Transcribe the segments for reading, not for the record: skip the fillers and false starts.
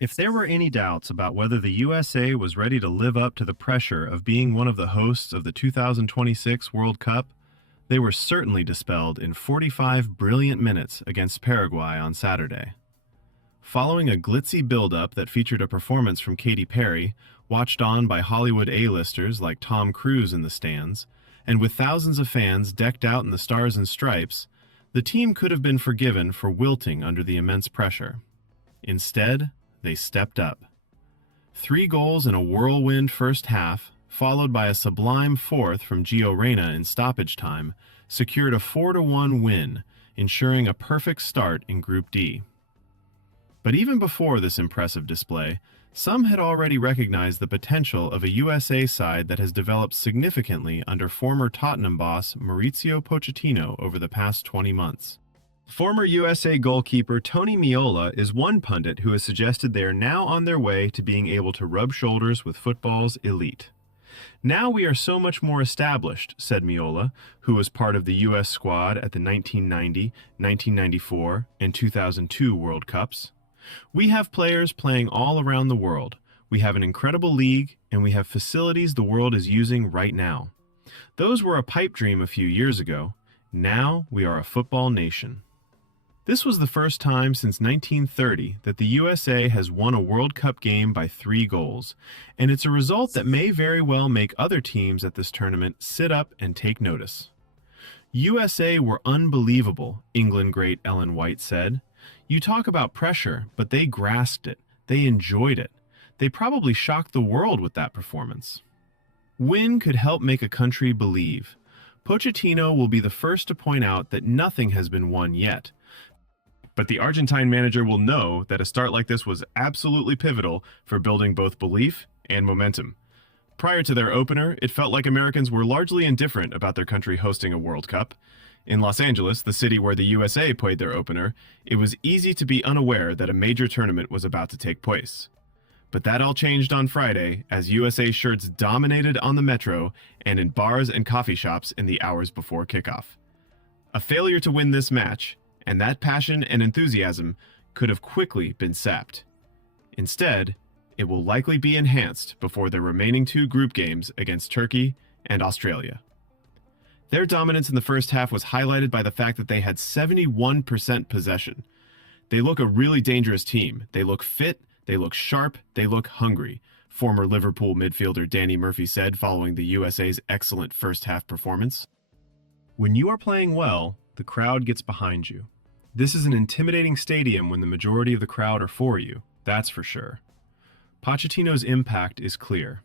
If there were any doubts about whether the USA was ready to live up to the pressure of being one of the hosts of the 2026 World Cup, they were certainly dispelled in 45 brilliant minutes against Paraguay on Saturday. Following a glitzy build-up that featured a performance from Katy Perry, watched on by Hollywood A-listers like Tom Cruise in the stands, and with thousands of fans decked out in the stars and stripes, the team could have been forgiven for wilting under the immense pressure. Instead, they stepped up. 3 goals in a whirlwind first half, followed by a sublime fourth from Gio Reyna in stoppage time, secured a 4-1 win, ensuring a perfect start in Group D. But even before this impressive display, some had already recognized the potential of a USA side that has developed significantly under former Tottenham boss Mauricio Pochettino over the past 20 months. Former USA goalkeeper Tony Meola is one pundit who has suggested they are now on their way to being able to rub shoulders with football's elite. "Now we are so much more established," said Meola, who was part of the US squad at the 1990, 1994, and 2002 World Cups. "We have players playing all around the world. We have an incredible league, and we have facilities the world is using right now. Those were a pipe dream a few years ago. Now we are a football nation." This was the first time since 1930 that the USA has won a World Cup game by 3 goals, and it's a result that may very well make other teams at this tournament sit up and take notice. "USA were unbelievable," England great Ellen White said. "You talk about pressure, but they grasped it. They enjoyed it. They probably shocked the world with that performance." Win could help make a country believe. Pochettino will be the first to point out that nothing has been won yet. But the Argentine manager will know that a start like this was absolutely pivotal for building both belief and momentum. Prior to their opener, it felt like Americans were largely indifferent about their country hosting a World Cup. In Los Angeles, the city where the USA played their opener, it was easy to be unaware that a major tournament was about to take place. But that all changed on Friday as USA shirts dominated on the metro and in bars and coffee shops in the hours before kickoff. A failure to win this match, and that passion and enthusiasm could have quickly been sapped. Instead, it will likely be enhanced before their remaining 2 group games against Turkey and Australia. Their dominance in the first half was highlighted by the fact that they had 71% possession. They look a really dangerous team. They look fit, they look sharp, they look hungry, former Liverpool midfielder Danny Murphy said following the USA's excellent first half performance. "When you are playing well, the crowd gets behind you. This is an intimidating stadium when the majority of the crowd are for you, that's for sure." Pochettino's impact is clear.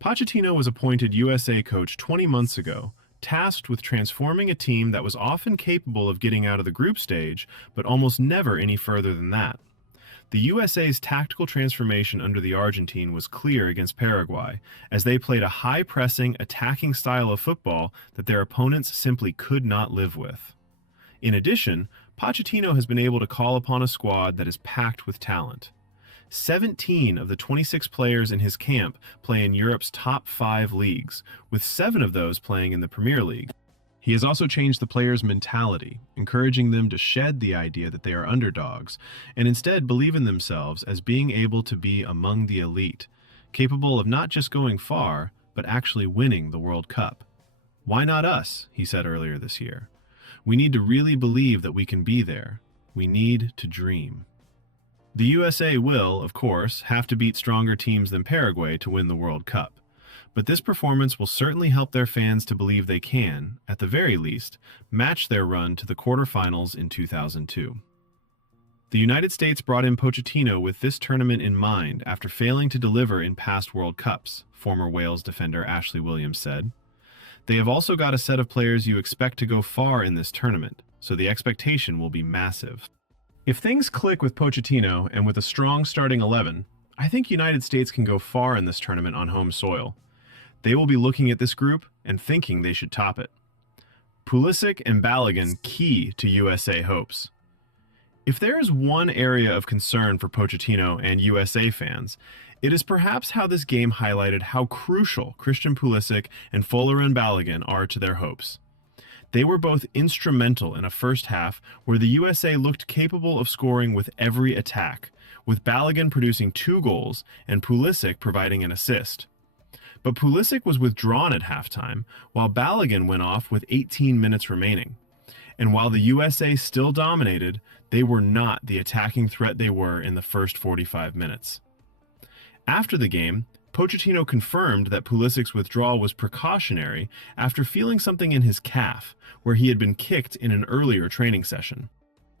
Pochettino was appointed USA coach 20 months ago, tasked with transforming a team that was often capable of getting out of the group stage, but almost never any further than that. The USA's tactical transformation under the Argentine was clear against Paraguay, as they played a high-pressing, attacking style of football that their opponents simply could not live with. In addition, Pochettino has been able to call upon a squad that is packed with talent. 17 of the 26 players in his camp play in Europe's top 5 leagues, with 7 of those playing in the Premier League. He has also changed the players' mentality, encouraging them to shed the idea that they are underdogs, and instead believe in themselves as being able to be among the elite, capable of not just going far, but actually winning the World Cup. "Why not us?" he said earlier this year. "We need to really believe that we can be there. We need to dream." The USA will, of course, have to beat stronger teams than Paraguay to win the World Cup. But this performance will certainly help their fans to believe they can, at the very least, match their run to the quarterfinals in 2002. The United States brought in Pochettino with this tournament in mind after failing to deliver in past World Cups, former Wales defender Ashley Williams said. They have also got a set of players you expect to go far in this tournament, so the expectation will be massive. If things click with Pochettino and with a strong starting 11, I think United States can go far in this tournament on home soil. They will be looking at this group and thinking they should top it. Pulisic and Balogun key to USA hopes. If there is one area of concern for Pochettino and USA fans, it is perhaps how this game highlighted how crucial Christian Pulisic and Folarin Balogun are to their hopes. They were both instrumental in a first half where the USA looked capable of scoring with every attack, with Balogun producing 2 goals and Pulisic providing an assist. But Pulisic was withdrawn at halftime, while Balogun went off with 18 minutes remaining. And while the USA still dominated, they were not the attacking threat they were in the first 45 minutes. After the game, Pochettino confirmed that Pulisic's withdrawal was precautionary after feeling something in his calf, where he had been kicked in an earlier training session.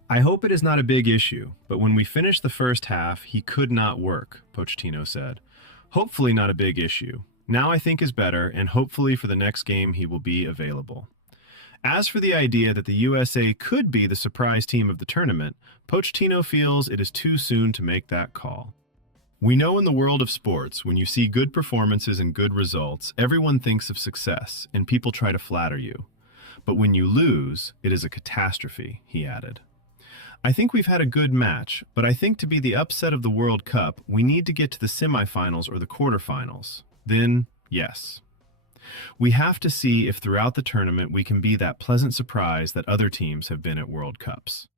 "I hope it is not a big issue, but when we finished the first half, he could not work," Pochettino said. "Hopefully not a big issue. Now I think is better, and hopefully for the next game he will be available." As for the idea that the USA could be the surprise team of the tournament, Pochettino feels it is too soon to make that call. "We know in the world of sports, when you see good performances and good results, everyone thinks of success, and people try to flatter you. But when you lose, it is a catastrophe," he added. "I think we've had a good match, but I think to be the upset of the World Cup, we need to get to the semifinals or the quarterfinals. Then, yes. We have to see if throughout the tournament we can be that pleasant surprise that other teams have been at World Cups."